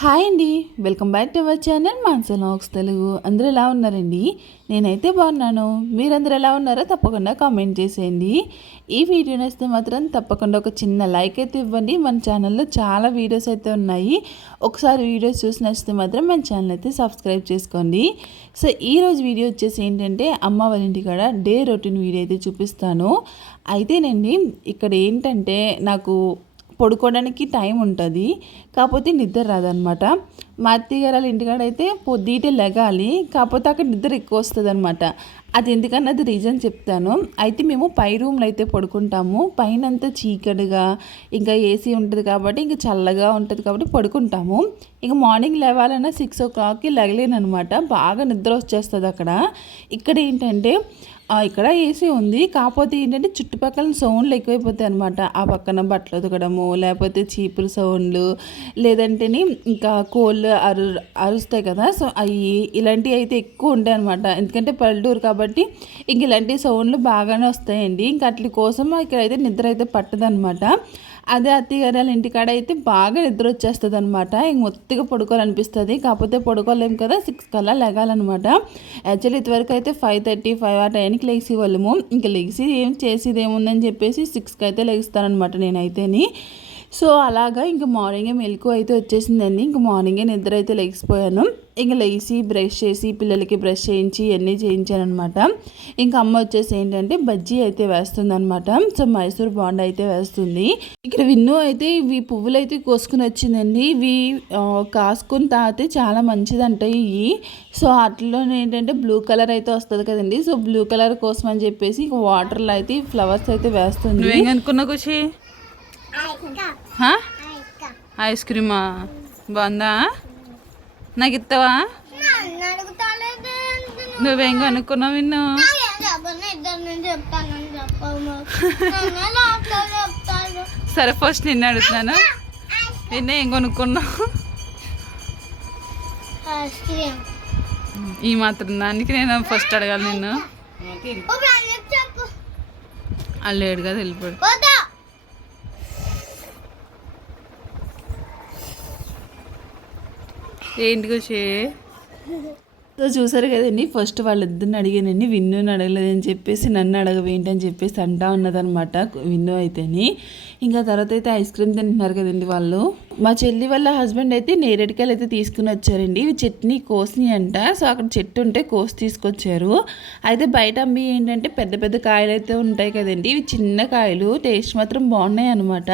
Hi అండి. Welcome back to our channel Mansa Telugu. అందరూ ఎలా ఉన్నారండి? నేనైతే బాగున్నాను. మీరందరూ ఎలా ఉన్నారో తప్పకుండా కామెంట్ చేసేయండి. ఈ వీడియో నచ్చితే మాత్రం తప్పకుండా ఒక చిన్న లైక్ అయితే ఇవ్వండి. మన ఛానల్లో చాలా వీడియోస్ అయితే ఉన్నాయి. ఒకసారి వీడియోస్ చూసి నచ్చితే మాత్రం మన ఛానల్ అయితే సబ్స్క్రైబ్ చేసుకోండి. సో ఈరోజు వీడియో వచ్చేసి ఏంటంటే అమ్మ వాళ్ళ ఇంటికాడ డే రొటీన్ వీడియో అయితే చూపిస్తాను. అయితేనండి ఇక్కడ ఏంటంటే నాకు పడుకోవడానికి టైం ఉంటుంది. కాకపోతే నిద్ర రాదనమాట. మా అత్తయ్య గారు వాళ్ళ ఇంటికాడ అయితే పొద్దుటే లెగాలి. కాకపోతే అక్కడ నిద్ర ఎక్కువ వస్తుంది అనమాట అది ఎందుకన్నది రీజన్ చెప్తాను. అయితే మేము పై రూమ్లో అయితే పడుకుంటాము. పైన అంతా చీకటిగా ఇంకా ఏసీ ఉంటుంది కాబట్టి ఇంకా చల్లగా ఉంటుంది కాబట్టి పడుకుంటాము. ఇంకా మార్నింగ్ లేవాలన్నా సిక్స్ ఓ క్లాక్కి లగలేనమాట అనమాట బాగా నిద్ర వచ్చేస్తుంది అక్కడ. ఇక్కడ ఏంటంటే ఇక్కడ ఏసీ ఉంది. కాకపోతే ఏంటంటే చుట్టుపక్కల సౌండ్లు ఎక్కువైపోతాయి అనమాట ఆ పక్కన బట్టలు ఉతకడము లేకపోతే చీపుల సౌండ్లు లేదంటేనే ఇంకా కోళ్ళు అరు అరుస్తాయి కదా. సో అవి ఇలాంటివి అయితే ఎక్కువ ఉంటాయి అనమాట ఎందుకంటే పల్లెటూరు కాబట్టి కాబట్టి ఇంక ఇలాంటి సౌండ్లు బాగానే వస్తాయండి. ఇంకా అట్ల కోసం ఇక్కడైతే నిద్ర అయితే పట్టదనమాట. అదే అత్తగారు వాళ్ళ ఇంటికాడ అయితే బాగా నిద్ర వచ్చేస్తుంది అనమాట ఇంక మొత్తిగా పడుకోవాలనిపిస్తుంది. కాకపోతే పడుకోలేము కదా సిక్స్ కల్లా లెగాలన్నమాట యాక్చువల్లీ ఇదివరకు అయితే ఫైవ్ థర్టీ ఫైవ్ ఆ టైంకి లెగిసి వాళ్ళము. ఇంక లెగిసి ఏం చేసేది ఏముందని చెప్పేసి సిక్స్కి అయితే లెగిస్తానమాట నేనైతేని. సో అలాగా ఇంక మార్నింగే మెలకు అయితే వచ్చేసిందండి. ఇంకా మార్నింగే నిద్ర అయితే లెగిసిపోయాను ఇంక లేచి బ్రష్ చేసి పిల్లలకి బ్రష్ చేయించి ఇవన్నీ చేయించాను అనమాట ఇంకా అమ్మ వచ్చేసి ఏంటంటే బజ్జీ అయితే వేస్తుంది అనమాట సో మైసూర్ బాండ్ అయితే వేస్తుంది. ఇక్కడ విన్ను అయితే ఇవి పువ్వులు అయితే కోసుకుని వచ్చిందండి. ఇవి కాసుకుని తాగితే చాలా మంచిదంట ఇవి. సో అట్లలో ఏంటంటే బ్లూ కలర్ అయితే వస్తుంది కదండి. సో బ్లూ కలర్ కోసం అని చెప్పేసి వాటర్లో అయితే ఫ్లవర్స్ అయితే వేస్తుంది. అనుకున్నా అనుకున్నావు ఖుషి? ఐస్ క్రీమా బాగుందా నాకు ఇస్తావా నువ్వేం అనుకున్నావు విన్ను సరే ఫస్ట్ నిన్ను అడుగుతున్నాను నిన్న ఏం కొనుక్కున్నావు ఈ మాత్రం దానికి నేను ఫస్ట్ అడగాలి నిన్ను అల్లేడు కదా వెళ్ళిపోడు ఏంటి ఖుషి సో చూసారు కదండి ఫస్ట్ వాళ్ళిద్దరిని అడిగానండి విన్నుని అడగలేదని చెప్పేసి నన్ను అడగవేంటి అని చెప్పేసి అంటా ఉన్నదనమాట విన్ను అయితేని. ఇంకా తర్వాత అయితే ఐస్ క్రీమ్ తింటున్నారు కదండి వాళ్ళు. మా చెల్లి వాళ్ళ హస్బెండ్ అయితే నేరేడుకాయలు అయితే తీసుకుని వచ్చారండి. ఇవి చట్నీ కోసి అంట. సో అక్కడ చెట్టు ఉంటే కోసి తీసుకొచ్చారు. అయితే బయట అమ్మి ఏంటంటే పెద్ద పెద్ద కాయలు అయితే ఉంటాయి కదండి. ఇవి చిన్న కాయలు. టేస్ట్ మాత్రం బాగున్నాయి అనమాట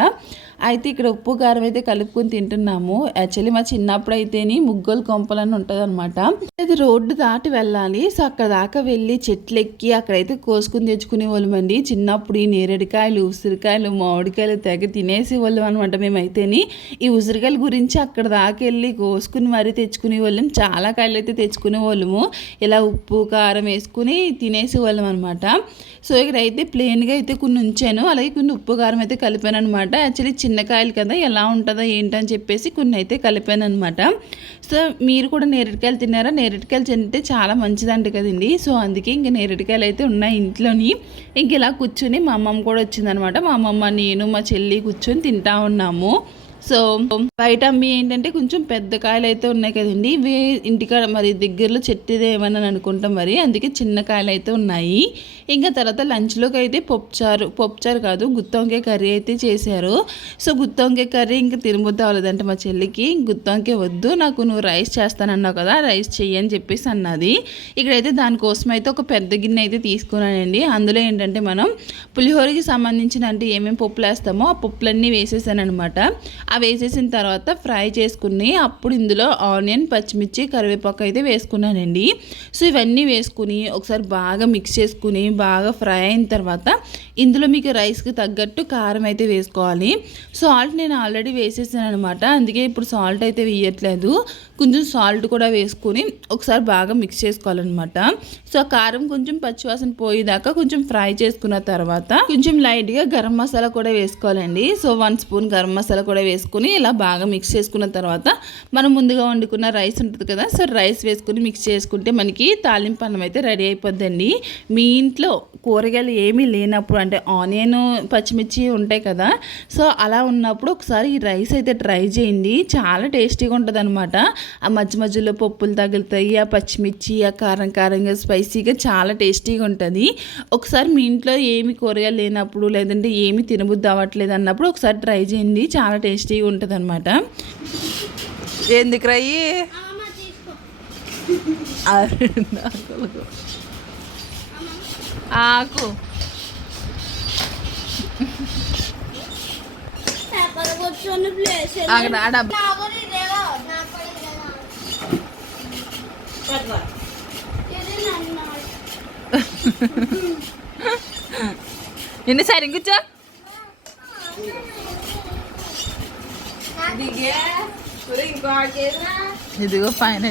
అయితే ఇక్కడ ఉప్పు కారం అయితే కలుపుకొని తింటున్నాము. యాక్చువల్లీ మా చిన్నప్పుడు అయితేని ముగ్గులు కొంపలని ఉంటుంది అనమాట అది రోడ్డు దాటి వెళ్ళాలి. సో అక్కడ దాకా వెళ్ళి చెట్లు ఎక్కి అక్కడైతే కోసుకుని తెచ్చుకునే వాళ్ళమండి చిన్నప్పుడు ఈ నేరేడుకాయలు ఉసిరికాయలు మామిడికాయలు తెగ తినేసి వాళ్ళం అనమాట మేమైతేని. ఈ ఉసిరికాయల గురించి అక్కడ దాకా వెళ్ళి కోసుకుని మరీ తెచ్చుకునే వాళ్ళం చాలా కాయలు అయితే తెచ్చుకునే వాళ్ళము ఇలా ఉప్పు కారం వేసుకుని తినేసే వాళ్ళం అనమాట సో ఇక్కడ అయితే ప్లెయిన్గా అయితే కొన్ని ఉంచాను. అలాగే కొన్ని ఉప్పు కారం అయితే కలిపాను అనమాట యాక్చువల్లీ చిన్న కాయలు కదా ఎలా ఉంటుందో ఏంటని చెప్పేసి కొన్ని అయితే కలిపాను అనమాట సో మీరు కూడా నేరేడుకాయలు తిన్నారా? నేరేడుకాయలు తింటే చాలా మంచిదంట కదండి. సో అందుకే ఇంక నేరేడుకాయలు అయితే ఉన్నాయి ఇంట్లోని. ఇంక ఇలా కూర్చొని మా అమ్మమ్మ కూడా వచ్చిందనమాట మా అమ్మమ్మ నేను మా చెల్లి కూర్చొని తింటా ఉన్నాము. సో బయట అమ్మి ఏంటంటే కొంచెం పెద్ద కాయలు అయితే ఉన్నాయి కదండి. ఇవి ఇంటికాడ మరి దగ్గరలో చెట్టుదే ఏమన్నా అనుకుంటాం మరి. అందుకే చిన్న కాయలు అయితే ఉన్నాయి. ఇంకా తర్వాత లంచ్లోకి అయితే పప్పుచారు పప్పుచారు కాదు గుత్తొంకాయ కర్రీ అయితే చేశారు. సో గుత్తొంకాయ కర్రీ ఇంకా తినబుద్ధి మా చెల్లికి. గుత్తొంకాయ వద్దు నాకు నువ్వు రైస్ చేస్తానన్నావు కదా రైస్ చెయ్యి అని చెప్పేసి అన్నది. ఇక్కడైతే దానికోసం అయితే ఒక పెద్ద గిన్నె అయితే తీసుకున్నానండి. అందులో ఏంటంటే మనం పులిహోరకి సంబంధించిన అంటే ఏమేమి పప్పులు వేస్తామో ఆ పప్పులన్నీ వేసేసాను అనమాట అవి వేసేసిన తర్వాత ఫ్రై చేసుకుని అప్పుడు ఇందులో ఆనియన్ పచ్చిమిర్చి కరివేపాకు అయితే వేసుకున్నానండి. సో ఇవన్నీ వేసుకుని ఒకసారి బాగా మిక్స్ చేసుకుని బాగా ఫ్రై అయిన తర్వాత ఇందులో మీకు రైస్కి తగ్గట్టు కారం అయితే వేసుకోవాలి. సాల్ట్ నేను ఆల్రెడీ వేసేసాను అనమాట అందుకే ఇప్పుడు సాల్ట్ అయితే వేయట్లేదు. కొంచెం సాల్ట్ కూడా వేసుకుని ఒకసారి బాగా మిక్స్ చేసుకోవాలన్నమాట. సో ఆ కారం కొంచెం పచ్చివాసన పోయేదాకా కొంచెం ఫ్రై చేసుకున్న తర్వాత కొంచెం లైట్గా గరం మసాలా కూడా వేసుకోవాలండి. So one spoon garam masala కూడా వేసుకొని వేసుకుని ఇలా బాగా మిక్స్ చేసుకున్న తర్వాత మనం ముందుగా వండుకున్న రైస్ ఉంటుంది కదా సో రైస్ వేసుకుని మిక్స్ చేసుకుంటే మనకి తాలింపు అన్నం అయితే రెడీ అయిపోద్దండి. మీ ఇంట్లో కూరగాయలు ఏమీ లేనప్పుడు అంటే ఆనియన్ పచ్చిమిర్చి ఉంటాయి కదా సో అలా ఉన్నప్పుడు ఒకసారి ఈ రైస్ అయితే ట్రై చేయండి. చాలా టేస్టీగా ఉంటుంది అనమాట ఆ మధ్య మధ్యలో పప్పులు తగులుతాయి ఆ పచ్చిమిర్చి ఆ కారం కారంగా స్పైసీగా చాలా టేస్టీగా ఉంటుంది. ఒకసారి మీ ఇంట్లో ఏమి కూరగాయలు లేనప్పుడు లేదంటే ఏమి తినబుద్ధి అవ్వట్లేదు అన్నప్పుడు ఒకసారి ట్రై చేయండి చాలా టేస్టీగా ఉంటుంది అనమాట ఎందుకు రయ్యి ఆకు అక్కడ ఆ డబ్బా నాకు ఇదేవో నాకు ఇదేవో ఇది నన్ను ఎన్ని సరి కూర్చో ఇదిగో పైన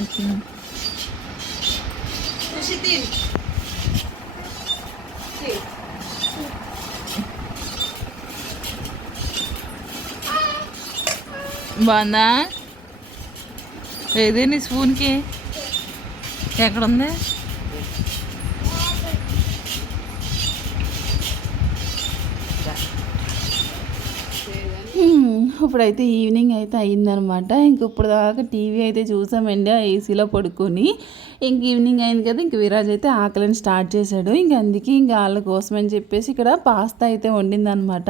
బాగుందా ఏది నీ స్పూన్కి ఎక్కడుంది hmm, ఇప్పుడైతే ఈవినింగ్ అయితే అయిందనమాట ఇంక ఇప్పుడు దాకా టీవీ అయితే చూసామండి ఆ ఏసీలో పడుకొని. ఇంక ఈవినింగ్ అయింది కదా ఇంక విరాజ్ అయితే ఆకలిని స్టార్ట్ చేశాడు. ఇంక అందుకే ఇంకా వాళ్ళ కోసం అని చెప్పేసి ఇక్కడ పాస్తా అయితే వండిందనమాట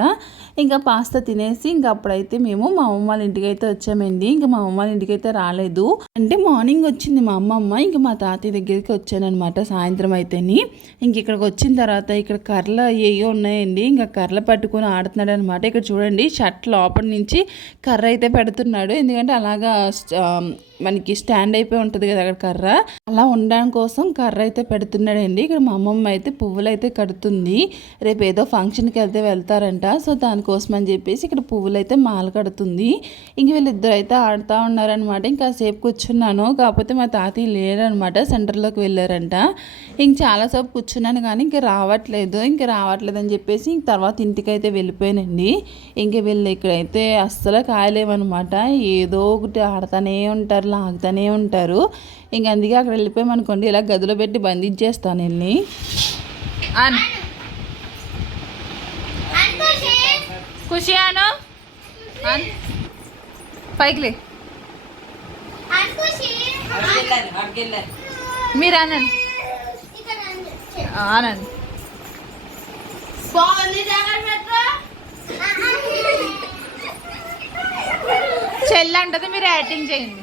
ఇంకా పాస్తా తినేసి ఇంక అప్పుడైతే మేము మా అమ్మ వాళ్ళ ఇంటికి అయితే వచ్చామండి. ఇంకా మా అమ్మ వాళ్ళ ఇంటికి అయితే రాలేదు. అంటే మార్నింగ్ వచ్చింది మా అమ్మమ్మ. ఇంక మా తాతయ్య దగ్గరికి వచ్చానమాట సాయంత్రం అయితేని. ఇంక ఇక్కడికి వచ్చిన తర్వాత ఇక్కడ కర్రలు ఏయో ఉన్నాయండి. ఇంకా కర్రలు పట్టుకొని ఆడుతున్నాడు అనమాట ఇక్కడ చూడండి షర్ట్ లోపల నుంచి కర్ర అయితే పెడుతున్నాడు. ఎందుకంటే అలాగా మనకి స్టాండ్ అయిపోయి ఉంటుంది కదా అక్కడ కర్ర. అలా ఉండడం కోసం కర్ర అయితే పెడుతున్నాడండి. ఇక్కడ మా అమ్మమ్మ అయితే పువ్వులు అయితే కడుతుంది. రేపు ఏదో ఫంక్షన్కి వెళ్తే వెళ్తారంట. సో దానికోసం అని చెప్పేసి ఇక్కడ పువ్వులు అయితే మాల కడుతుంది. ఇంక వీళ్ళిద్దరు అయితే ఆడుతూ ఉన్నారనమాట ఇంకా సేపు కూర్చున్నాను. కాకపోతే మా తాతయ్య లేరనమాట సెంటర్లోకి వెళ్ళారంట. ఇంక చాలాసేపు కూర్చున్నాను కానీ ఇంక రావట్లేదు. ఇంక రావట్లేదు అని చెప్పేసి ఇంక తర్వాత ఇంటికి అయితే వెళ్ళిపోయానండి. ఇంక వీళ్ళు ఇక్కడైతే అస్సలు కాయలేమనమాట ఏదో ఒకటి ఆడుతూనే ఉంటారు లాగుతూనే ఉంటారు. ఇంక అందుకే అక్కడ వెళ్ళిపోయామనుకోండి ఇలా గదిలో పెట్టి బంధించేస్తాను వెళ్ళి అన్. ఖుషి అను. అన్ పైకి మీరు అనండి అనండి చెల్లంటది మీరు యాక్టింగ్ చేయండి.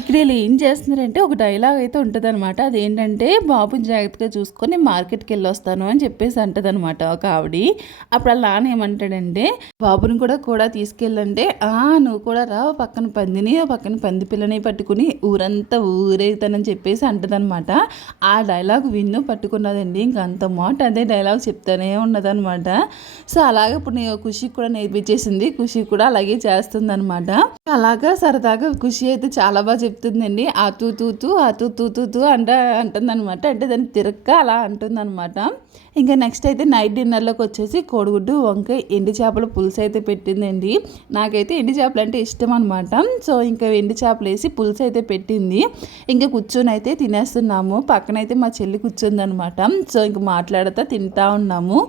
ఇక్కడ వీళ్ళు ఏం చేస్తున్నారంటే ఒక డైలాగ్ అయితే ఉంటుంది అనమాట అదేంటంటే బాబుని జాగ్రత్తగా చూసుకొని మార్కెట్కి వెళ్ళి వస్తాను అని చెప్పేసి అంటది అనమాట ఒక ఆవిడ. అప్పుడు అలా ఏమంటాడంటే బాబుని కూడా కూడా తీసుకెళ్ళంటే ఆ నువ్వు కూడా రా పక్కన పందిని పక్కన పంది పిల్లని పట్టుకుని ఊరంతా ఊరేగుతానని చెప్పేసి అంటదనమాట ఆ డైలాగ్ విన్ను పట్టుకున్నదండి. ఇంక అంత మాట అదే డైలాగ్ చెప్తానే ఉన్నదనమాట సో అలాగే ఇప్పుడు నేను ఖుషికి కూడా నేర్పించేసింది. ఖుషి కూడా అలాగే చేస్తుంది అనమాట అలాగా సరదాగా ఖుషి అయితే చాలా బాగా చెప్తుందండి. ఆ తూ తూ తూ ఆ తూ తూ తూ తూ అంట అంటుందనమాట అంటే దాన్ని తిరక్క అలా అంటుందన్నమాట. ఇంకా నెక్స్ట్ అయితే నైట్ డిన్నర్లోకి వచ్చేసి కోడిగుడ్డు వంకాయ ఎండి చేపల పులుసు అయితే పెట్టిందండి. నాకైతే ఎండి చేపలు అంటే ఇష్టం అనమాట సో ఇంకా ఎండి చేపలు వేసి పులుసు అయితే పెట్టింది. ఇంకా కూర్చొని అయితే తినేస్తున్నాము. పక్కనైతే మా చెల్లి కూర్చుందనమాట సో ఇంక మాట్లాడుతూ తింటా ఉన్నాము.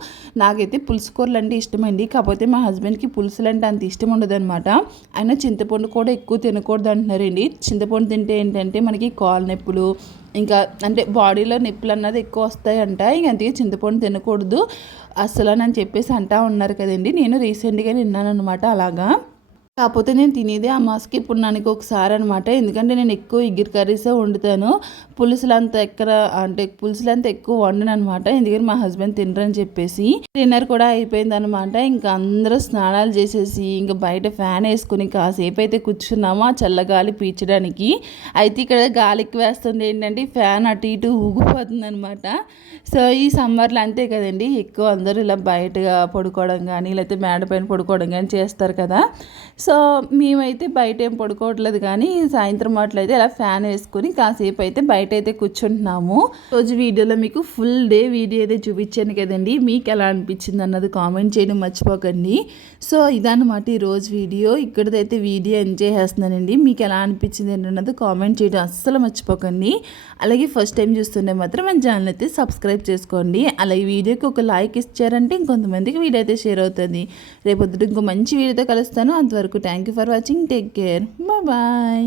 నాకైతే పులుసు కూరలు అంటే ఇష్టమండి. కాకపోతే మా హస్బెండ్కి పులుసులు అంటే అంత ఇష్టం ఉండదు అనమాట ఆయన చింతపండు కూడా ఎక్కువ తినకూడదు అంటున్నారండి. చింతపండు తింటే ఏంటంటే మనకి కాలు నొప్పులు ఇంకా అంటే బాడీలో నొప్పులు అన్నది ఎక్కువ వస్తాయంట. ఇంక అందుకే చింతపండు తినకూడదు. అసలు అని చెప్పేసి అంటా ఉన్నారు కదండి. నేను రీసెంట్గా విన్నాను అనమాట అలాగా. కాకపోతే నేను తినేది ఆ మాస్కి పున్నానికి ఒకసారి అనమాట ఎందుకంటే నేను ఎక్కువ ఇగ్గిర కర్రీసే వండుతాను. పులుసులు అంత ఎక్కడ అంటే పులుసులు అంత ఎక్కువ వండను అనమాట ఎందుకంటే మా హస్బెండ్ తినరని చెప్పేసి డిన్నర్ కూడా అయిపోయింది అనమాట ఇంకా అందరూ స్నానాలు చేసేసి ఇంకా బయట ఫ్యాన్ వేసుకుని కాసేపు అయితే కూర్చున్నాము ఆ చల్లగాలి పీల్చడానికి. అయితే ఇక్కడ గాలికి వేస్తుంది ఏంటంటే ఫ్యాన్ అటు ఇటు ఊగిపోతుంది అనమాట సో ఈ సమ్మర్లో అంతే కదండి. ఎక్కువ అందరూ ఇలా బయటగా పడుకోవడం కానీ లేకపోతే మేడ పైన పడుకోవడం కానీ చేస్తారు కదా. సో మేమైతే బయట ఏం పడుకోవట్లేదు కానీ సాయంత్రం అట్లయితే ఇలా ఫ్యాన్ వేసుకొని కాసేపు అయితే బయట అయితే కూర్చుంటున్నాము. రోజు వీడియోలో మీకు ఫుల్ డే వీడియో అయితే చూపించాను కదండి. మీకు ఎలా అనిపించింది అన్నది కామెంట్ చేయడం మర్చిపోకండి. సో ఇదన్నమాట ఈ రోజు వీడియో. ఇక్కడదైతే వీడియో ఎంజాయ్ చేస్తున్నానండి. మీకు ఎలా అనిపించింది ఏంటన్నది కామెంట్ చేయడం అస్సలు మర్చిపోకండి. అలాగే ఫస్ట్ టైం చూస్తుంటే మాత్రం మన ఛానల్ అయితే సబ్స్క్రైబ్ చేసుకోండి. అలాగే వీడియోకి ఒక లైక్ ఇచ్చారంటే ఇంకొంతమందికి వీడియో అయితే షేర్ అవుతుంది. రేపొద్దు ఇంకో మంచి వీడియోతో కలుస్తాను. అంతవరకు వరకు thank you for watching take care bye bye